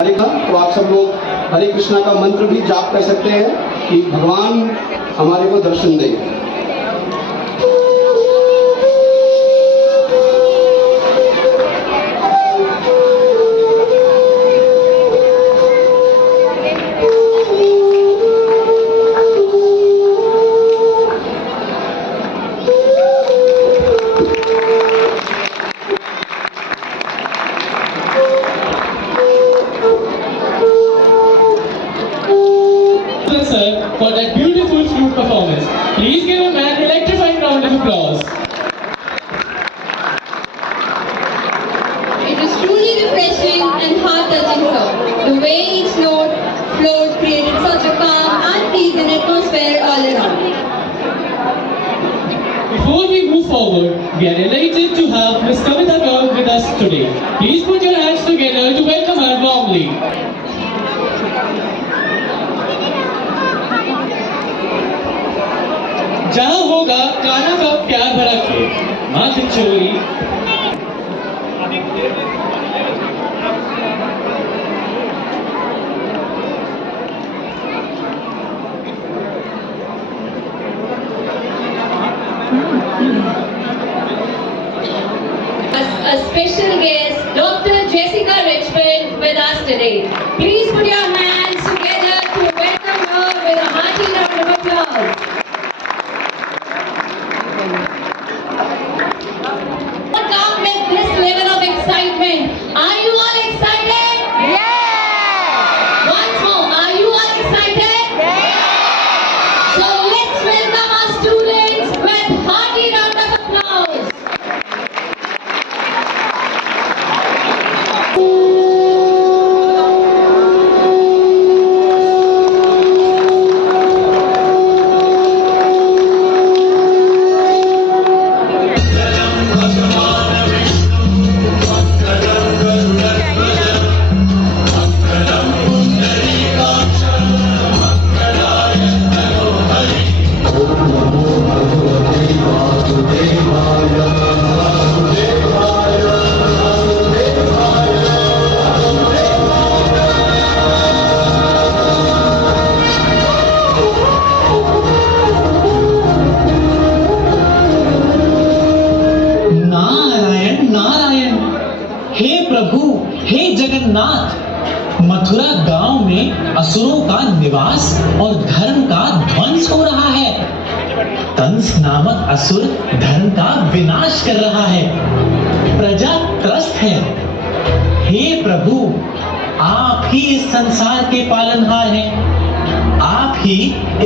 तो आप सब लोग हरे कृष्णा का मंत्र भी जाप कर सकते हैं कि भगवान हमारे को दर्शन दे। For that beautiful flute performance. Please give a man an electrifying round of applause. It was truly refreshing and heart-touching, sir. The way each note flowed created such a calm and pleasant atmosphere all around. Before we move forward, we are delighted to have Ms. Kavita Garg with us today. Please put your hands together to welcome her warmly. जहाँ होगा कान्हा का प्यार भरा खेत, माँ छिछोरी A special guest, Dr. Jessica Richmond, with us today. Please put your hands together to welcome her with a hearty round of applause. Come with this level of excitement. Are you all excited? Yeah! Once more, are you all excited? Yeah! So let's welcome our students with hearty round of applause. हे जगन्नाथ, मथुरा गांव में असुरों का निवास और धर्म का ध्वंस हो रहा है। कंस नामक असुर धर्म का विनाश कर रहा है, प्रजा त्रस्त है। हे प्रभु, आप ही इस संसार के पालनहार हैं, आप ही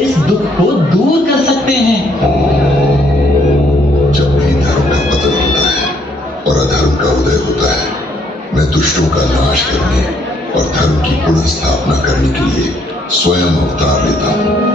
इस दुख को दूर कर सकते हैं। जब भी धर्म का पतन होता है और अधर्म का उदय होता है, मैं दुष्टों का नाश करने और धर्म की पुनः स्थापना करने के लिए स्वयं अवतार लेता हूं।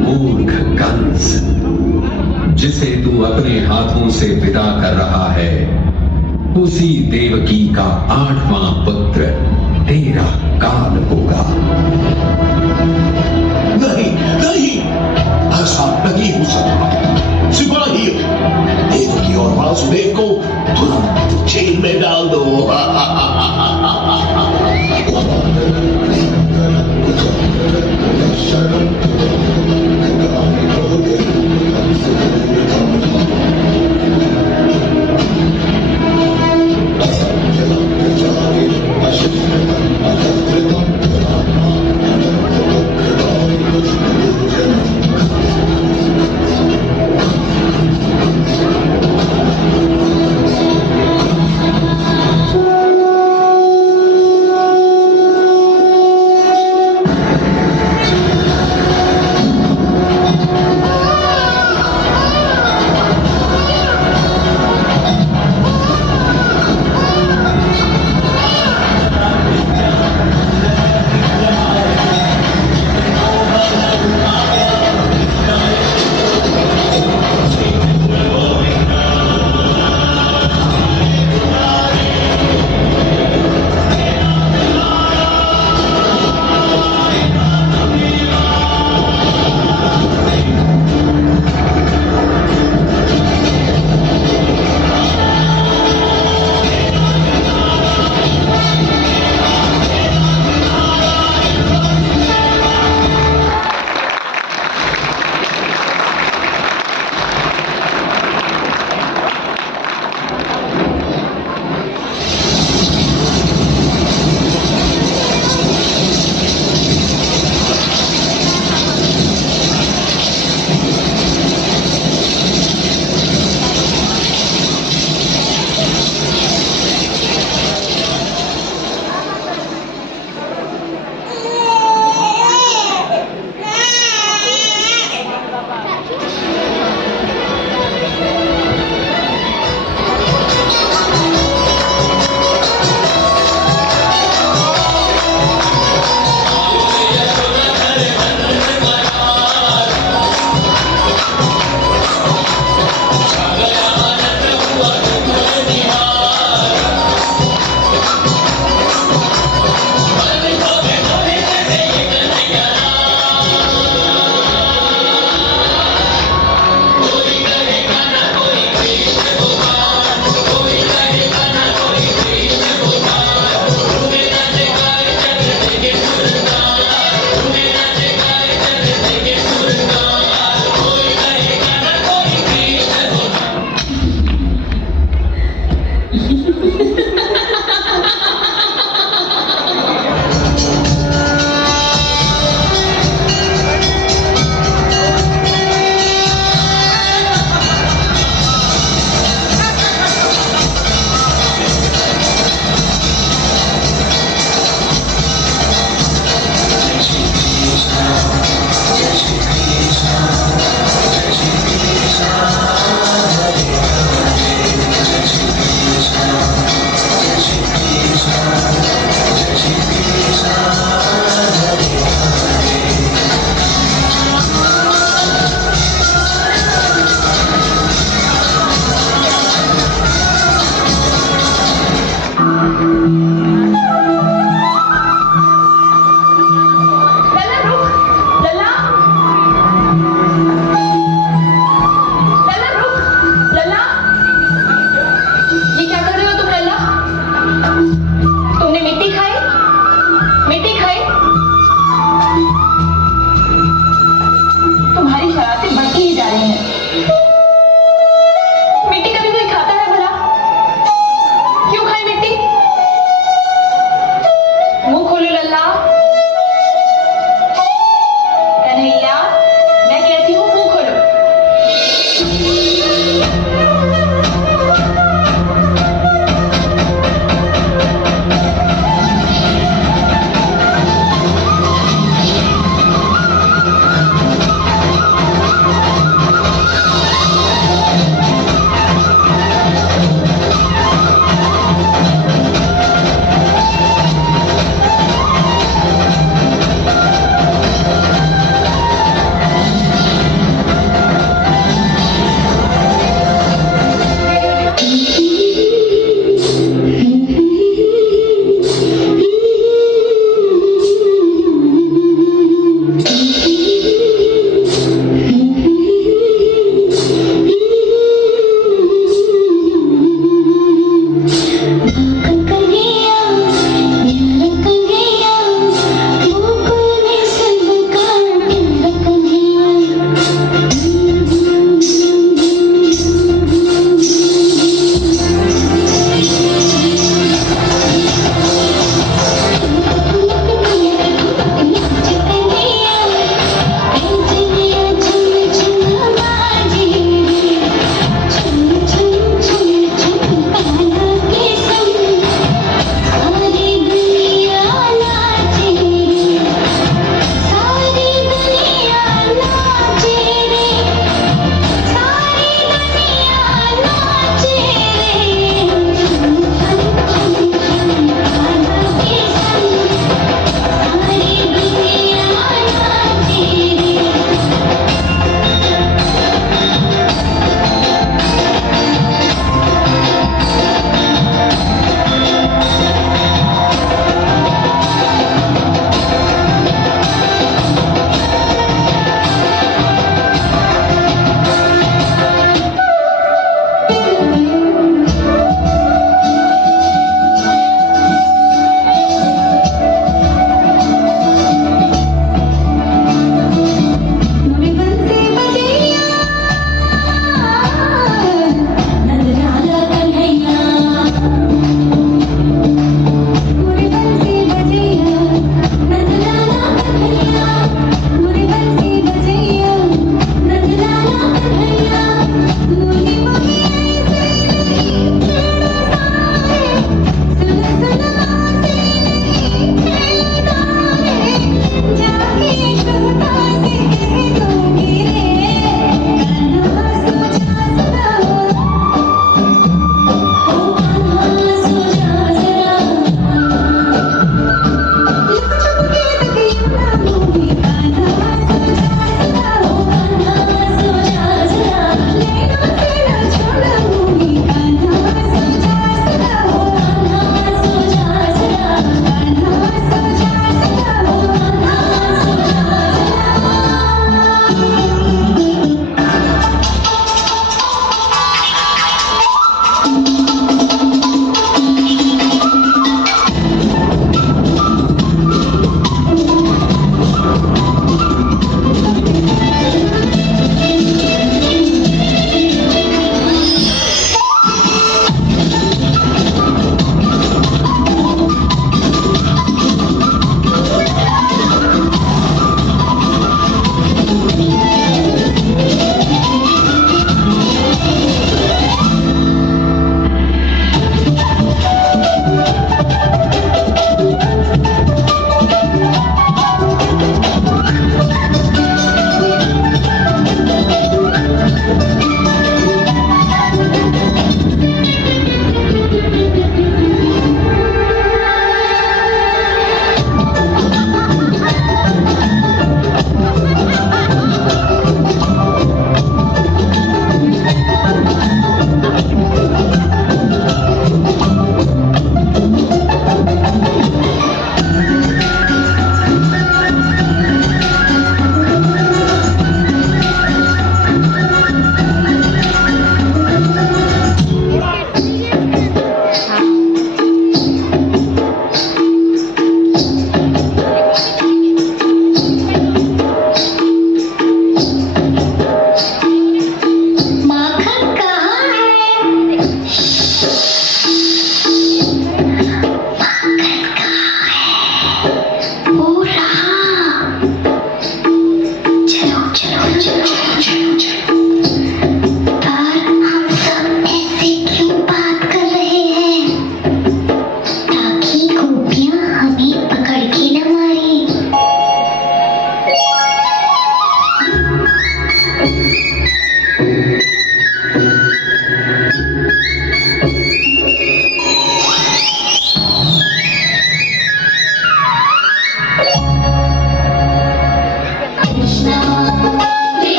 मूर्ख कंस, जिसे तू अपने हाथों से विदा कर रहा है, उसी देवकी का 8वां पुत्र तेरा काल होगा। नहीं नहीं, ऐसा नहीं हो सकता। सिपाही, देवकी और वासुदेव को तुरंत जेल में डाल दो।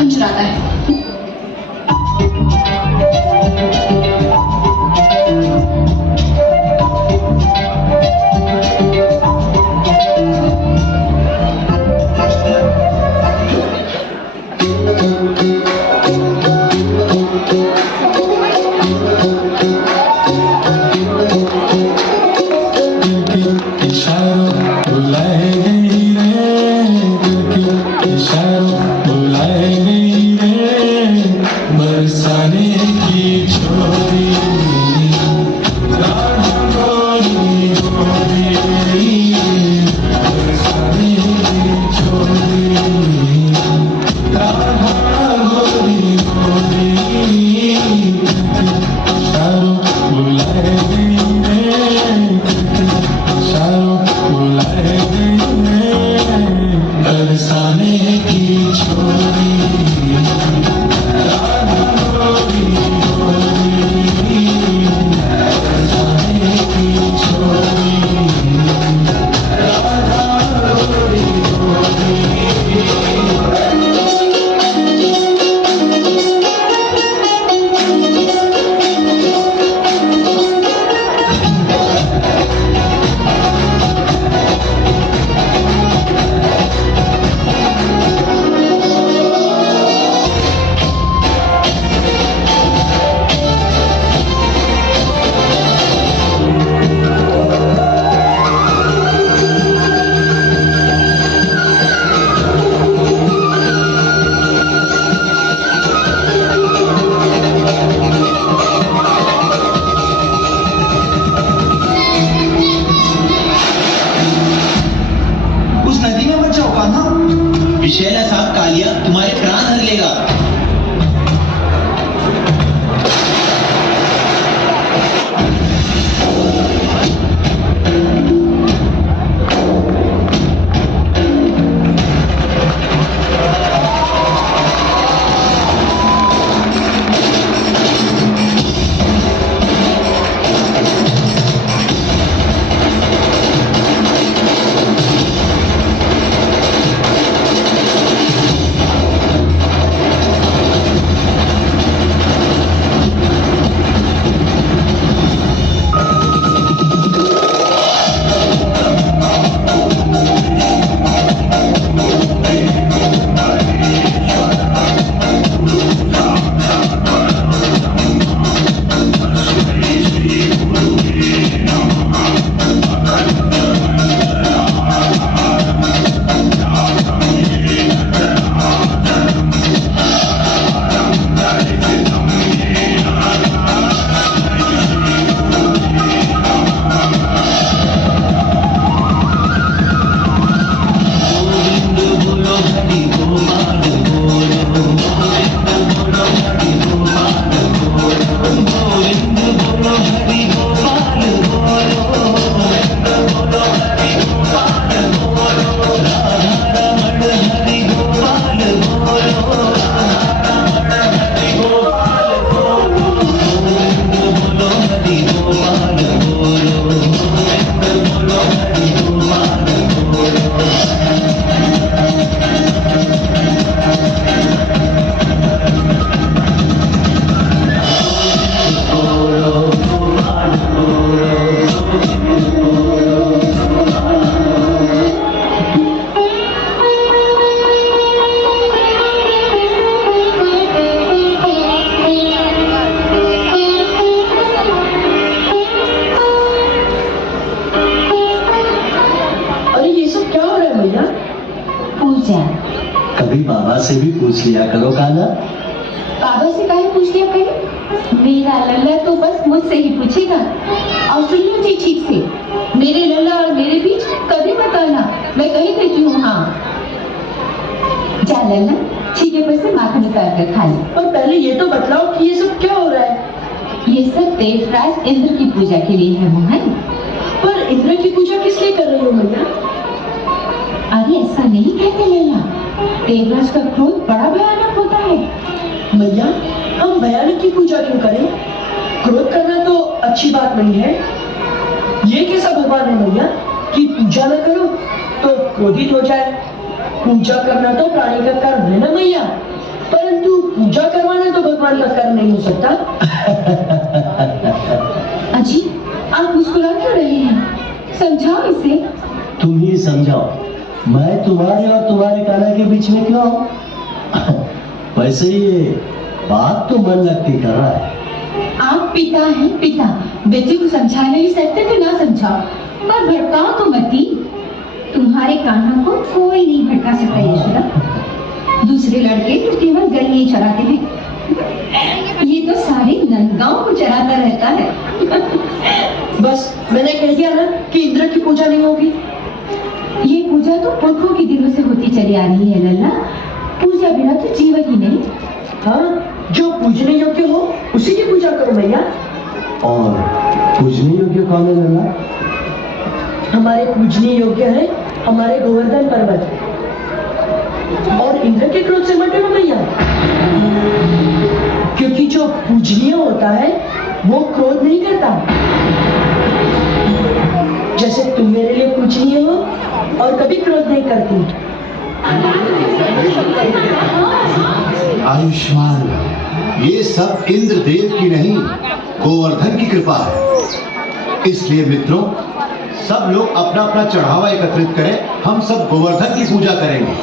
माखन चुराता है। विषैला सांप कालिया तुम्हारे प्राण हर लेगा। कभी बाबा से भी पूछ लिया करो काला। बाबा से काहे पूछ लिया करे? मेरा लल्ला तो बस मुझसे ही पूछेगा। और सुन लो जी ठीक से, मेरे लल्ला और मेरे बीच कभी मत आना, मैं कही देती हूँ। हाँ जा लल्ला, छीके पर से माखन निकाल कर खा ले। और पहले ये तो बतलाओ कि ये सब क्या हो रहा है? ये सब देवराज इंद्र की पूजा के लिए है मोहन। पर इंद्र की पूजा किस लिए कर रही हो मैया? अरे ऐसा नहीं कहते लल्ला, देवराज का क्रोध बड़ा भयानक होता है। मैया हम भयानक की पूजा क्यों करें? क्रोध करना तो अच्छी बात नहीं है। ये कैसा भगवान है मैया कि पूजा न करो तो क्रोधित हो जाए? पूजा करना तो प्राणी का कर्म है ना मैया। पर पूजा करवाना तो भगवान का कर्म नहीं हो सकता। अजी, आप मुस्कुरा क्यों रहे हैं? समझाओ इसे। तुम ही समझाओ, मैं तुम्हारे और तुम्हारे कान्हा के बीच में क्यों आऊं? वैसे ये बात तो मन लगती कर रहा है। आप पिता हैं, पिता। बेटे को समझा नहीं सकते तो ना समझाओ, पर भड़काओ तो मती। तुम्हारे कान्हा को कोई नहीं भड़का सकता यशोदा। दूसरे लड़के तो केवल गलियां चराते हैं, ये तो सारे नंदगांव को चराता रहता है। बस मैंने कह दिया ना कि इंद्र की पूजा नहीं होगी। ये पूजा तो पुरखों के दिनों से होती चली आ रही है लल्ला। पूजा बिना तो जीवन ही नहीं। हाँ, जो पूजने योग्य हो उसी की पूजा करो भैया। और पूजने योग्य कौन है लल्ला? हमारे पूजनीय योग्य है हमारे गोवर्धन पर्वत और इंद्र के क्रोध से मटे हो भैया। क्योंकि जो पूजनीय होता है वो क्रोध नहीं करता। जैसे तुम मेरे लिए पूजनीय हो और कभी क्रोध नहीं करती। आयुष्मान, ये सब इंद्रदेव की नहीं गोवर्धन की कृपा है। इसलिए मित्रों, सब लोग अपना अपना चढ़ावा एकत्रित करें, हम सब गोवर्धन की पूजा करेंगे।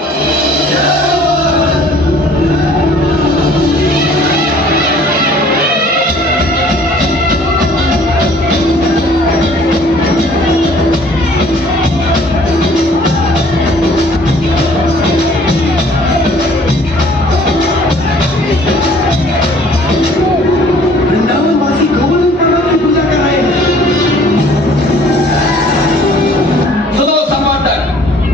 सुनो संवर्तक,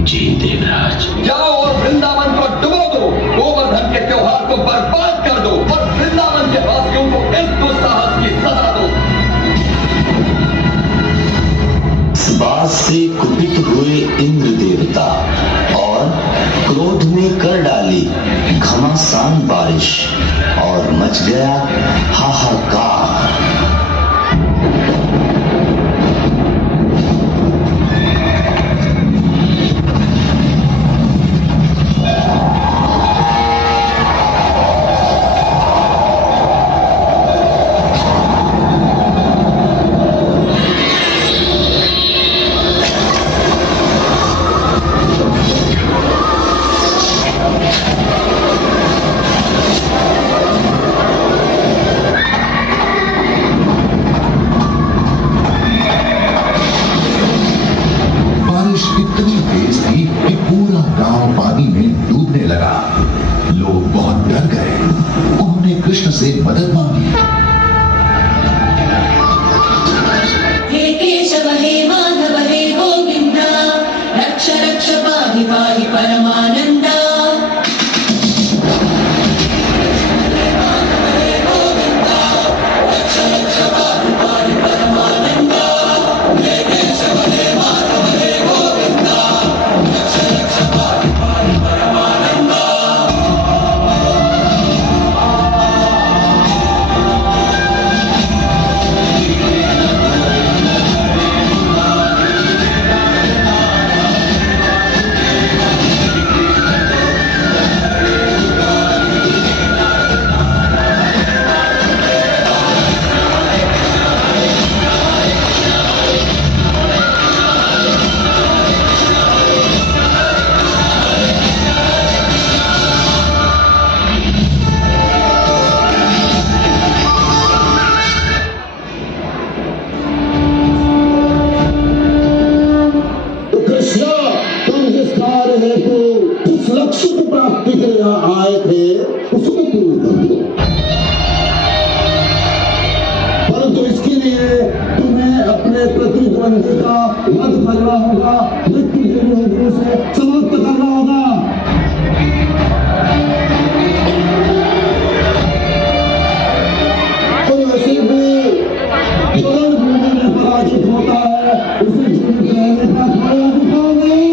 जी देवराज। जाओ और वृंदावन को डुबो दो, गोवर्धन के त्योहार को बर्बाद कर दो और वृंदावन के वासियों को इस दुस्साहस की सजा दो। इस बात से कुपित हुए इंद्र देवता और क्रोध में कर डाली घमासान बारिश और मच गया हाहाकार। बारिश इतनी तेज थी कि पूरा गांव पानी में डूबने लगा। लोग बहुत डर गए। उन्होंने कृष्ण से मदद मांगी। हे केशव हे माधव हे गोविंद, रक्ष रक्ष पाहि पाहि परमानंद। आए थे उसको पूर्ण कर दो, परंतु इसके लिए तुम्हें अपने प्रतिद्वंदी का वध करना होगा, मृत्यु देनी होगी, उसे समाप्त करना होगा। और वैसे भी जो रणभूमि में पराजित होता है उसे जीवित रहने का कोई अधिकार नहीं।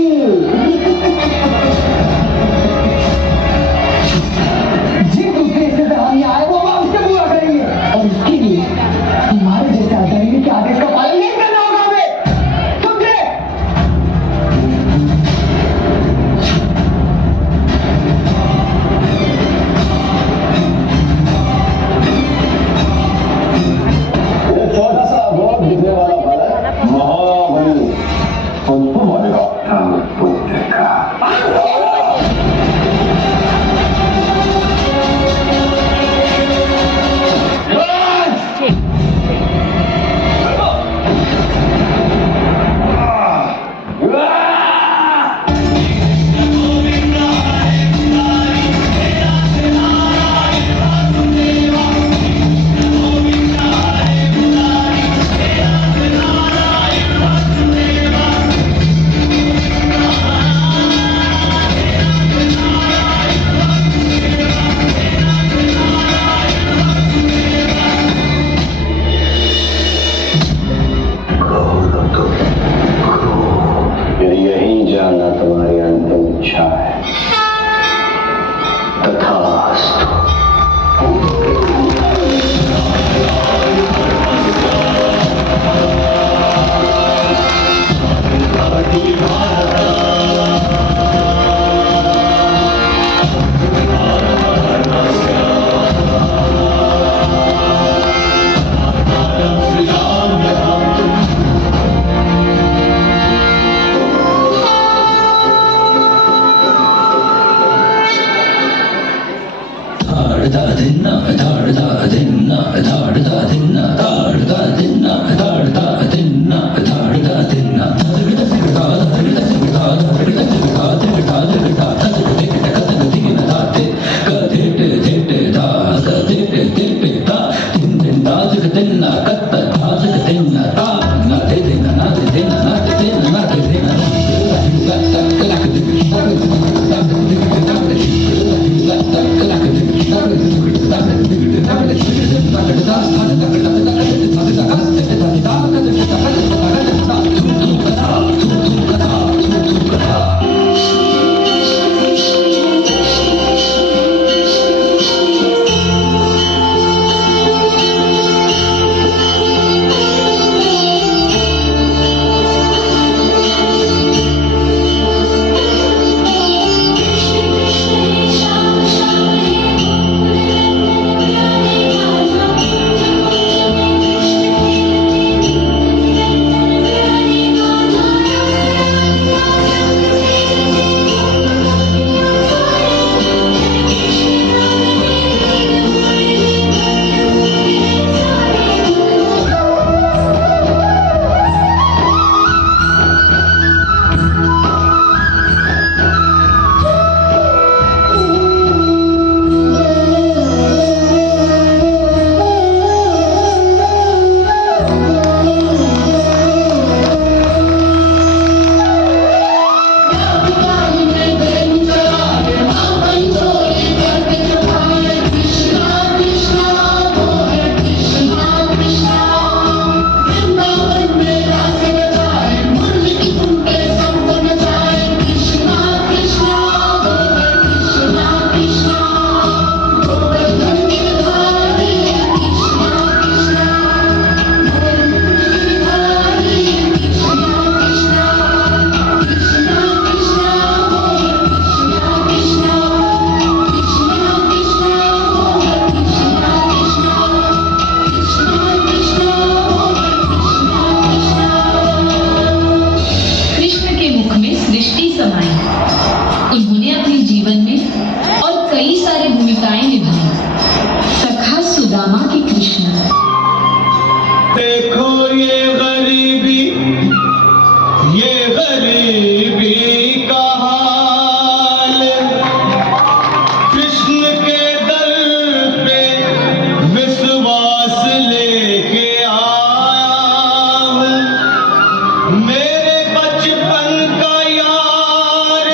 मेरे बचपन का यार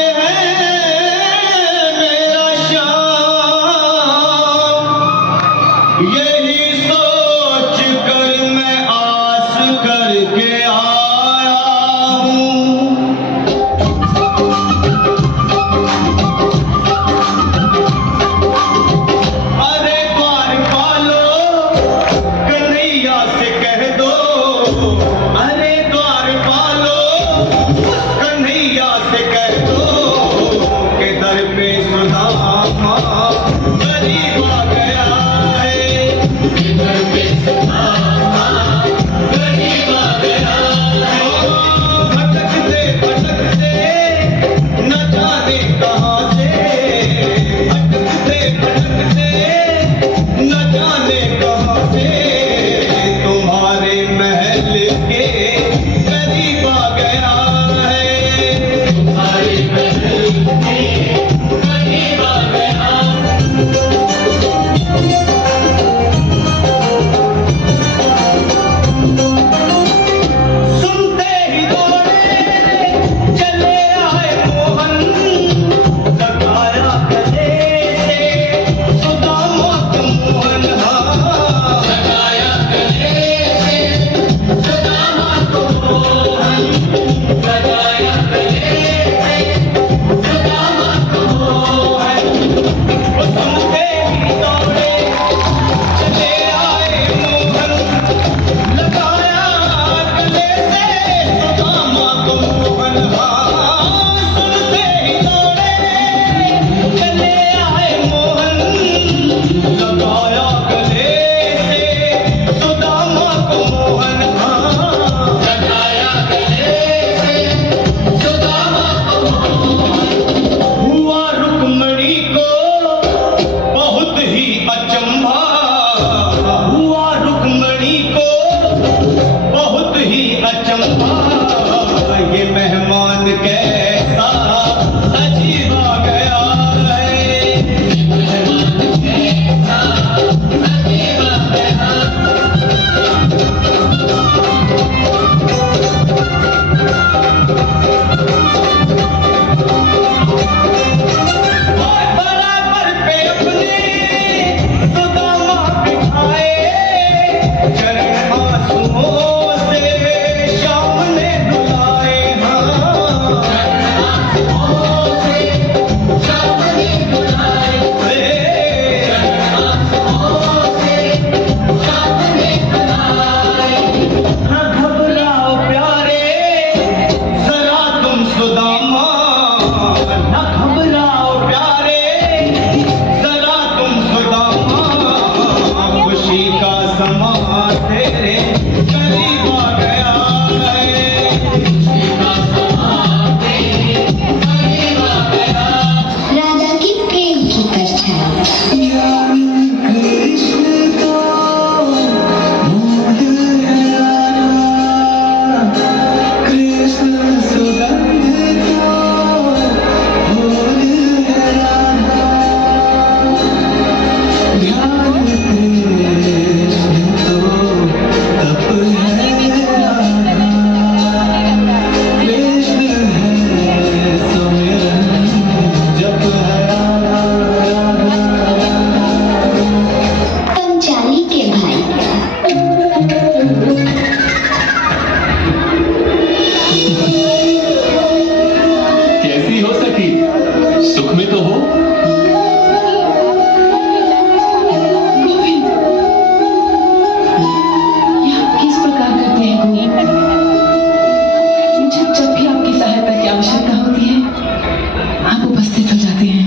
उपस्थित हो जाते हैं।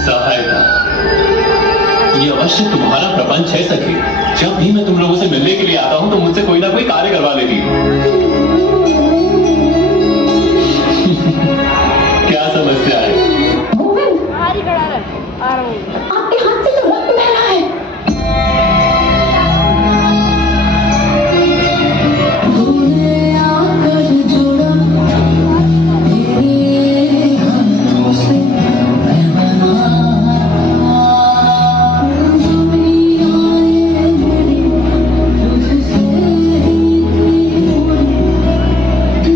सहायता, ये अवश्य तुम्हारा प्रपंच है सखी। जब भी मैं तुम लोगों से मिलने के लिए आता हूं तो मुझसे कोई ना कोई कार्य करवा लेती हो। क्या समस्या है? आपके हाथ से तो रक्त बह रहा है। तूने आकर जुड़ा मेरे हाथों से, मैं बना दुनिया ये मेरी तुझसे ही थी,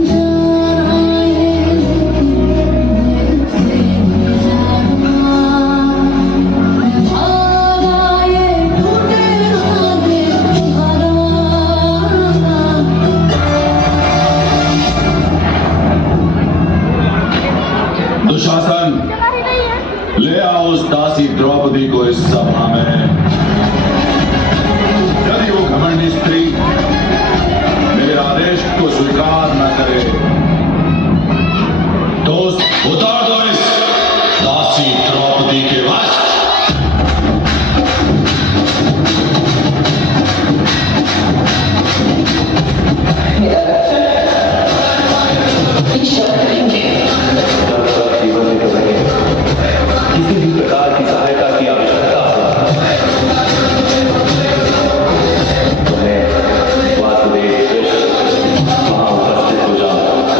जाना ये दिल से जाना। दुशासन, ले आओ उस दासी द्रौपदी को इस सभा में। यदि वो घमंडी स्त्री मेरे आदेश को स्वीकार न करे तो उतार दो इस दासी द्रौपदी के वस्त्र। जीवन में कभी किसी भी प्रकार की सहायता की आवश्यकता हो तो मैं वासुदेव कृष्ण वहां उपस्थित हो जाऊंगा।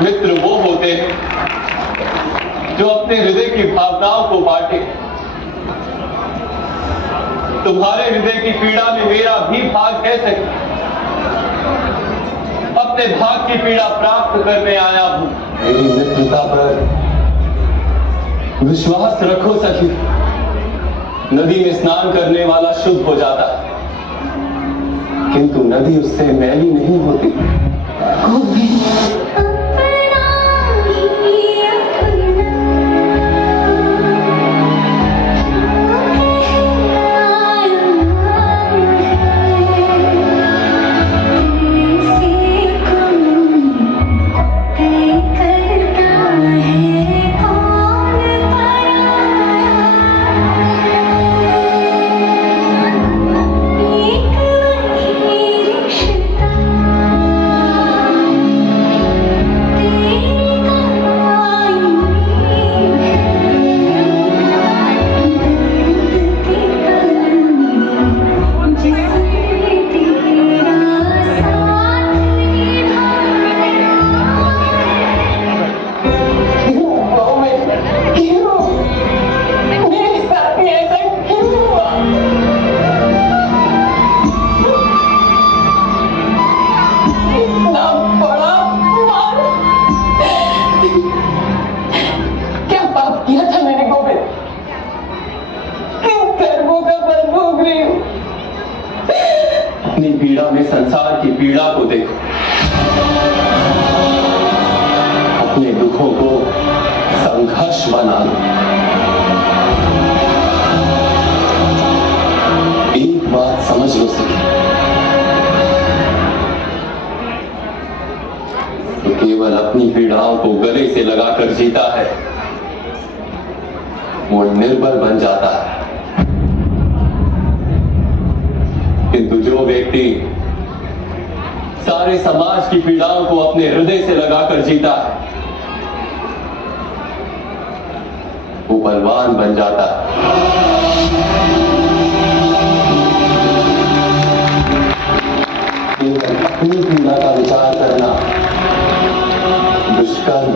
मित्र वो होते हैं जो अपने हृदय की भावनाओं को बांटे। तुम्हारे हृदय की पीड़ा में मेरा भी भाग है सके। अपने भाग की पीड़ा प्राप्त करने आया हूं। मेरी मित्रता पर विश्वास रखो सखी। नदी में स्नान करने वाला शुद्ध हो जाता है, किंतु नदी उससे मैली नहीं होती। अपनी पीड़ा में संसार की पीड़ा को देखो, अपने दुखों को संघर्ष बना लो। एक बात समझ लो सके, तो केवल अपनी पीड़ाओं को गले से लगाकर जीता है वो निर्बल बन जाता है, किंतु जो व्यक्ति सारे समाज की पीड़ाओं को अपने हृदय से लगाकर जीता है वो बलवान बन जाता है। केवल अपनी पीड़ा का विचार करना दुष्कर्म,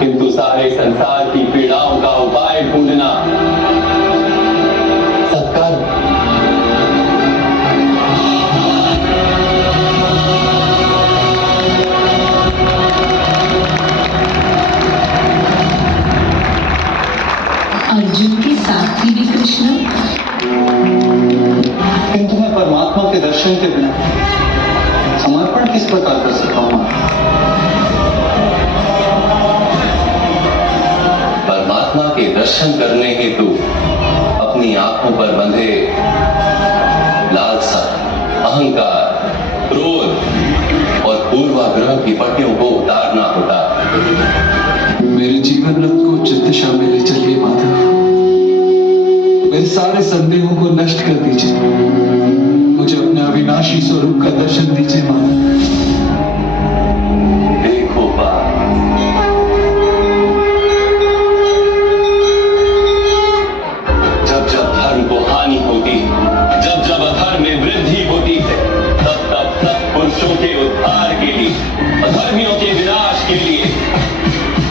किंतु सारे संसार की पीड़ाओं का उपाय ढूंढना सत्कर्म। दर्शन करने हेतु अपनी आंखों पर बंधे लालसा, अहंकार, क्रोध और पूर्वाग्रह की पट्टियों को उतारना होता। मेरे जीवन रथ को उचित दिशा में ले चलिए माधव। मेरे सारे संदेहों को नष्ट कर दीजिए। मुझे अपने अविनाशी स्वरूप का दर्शन दीजिए माधव। देखो बाप, जब जब धर्म को हानि होती, जब जब अधर्म में वृद्धि होती है, तब तब पुरुषों के उद्धार के लिए, अधर्मियों के विनाश के लिए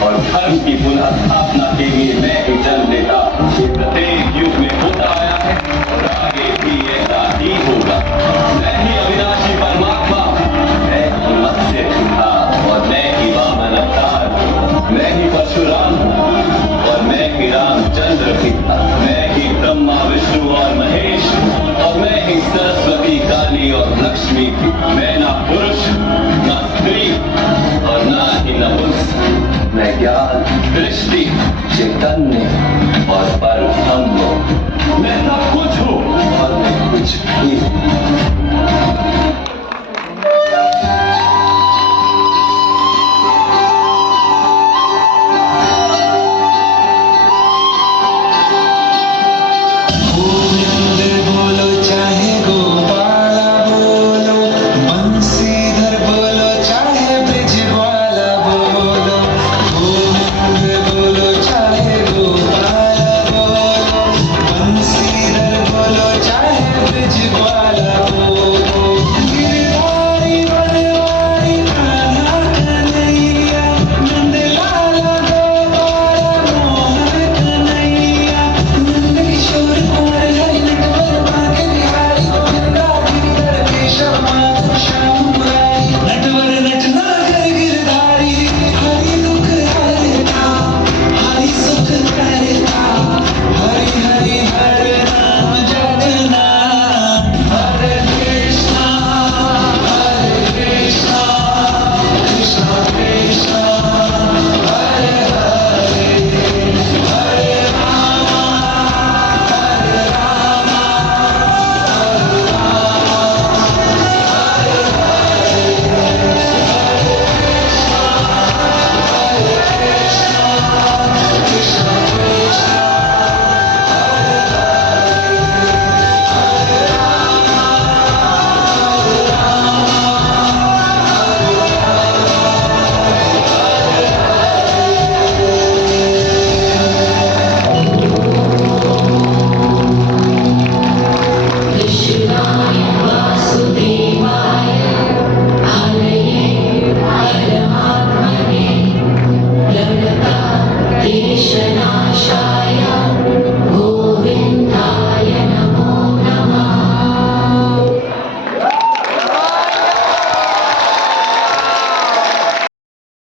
और धर्म की पुनः स्थापना के लिए मैं ही जन्म लेता। ये प्रत्येक युग में होता आया है और आगे भी ऐसा ही होगा। मैं ही अविनाशी परमात्मा, मैं ही मत्स्य पिता और मैं ही वामन अवतार, मैं ही परशुराम और मैं ही रामचंद्र पिता, मैं ही ब्रह्मा विष्णु और महेश और मैं ही सरस्वती काली और लक्ष्मी की। मैं ना पुरुष ना स्त्री और ना ही नपुंसक, मैं ज्ञान, दृष्टि, चैतन्य और परब्रह्म। मैं सब कुछ हूँ और मैं कुछ भी हूँ।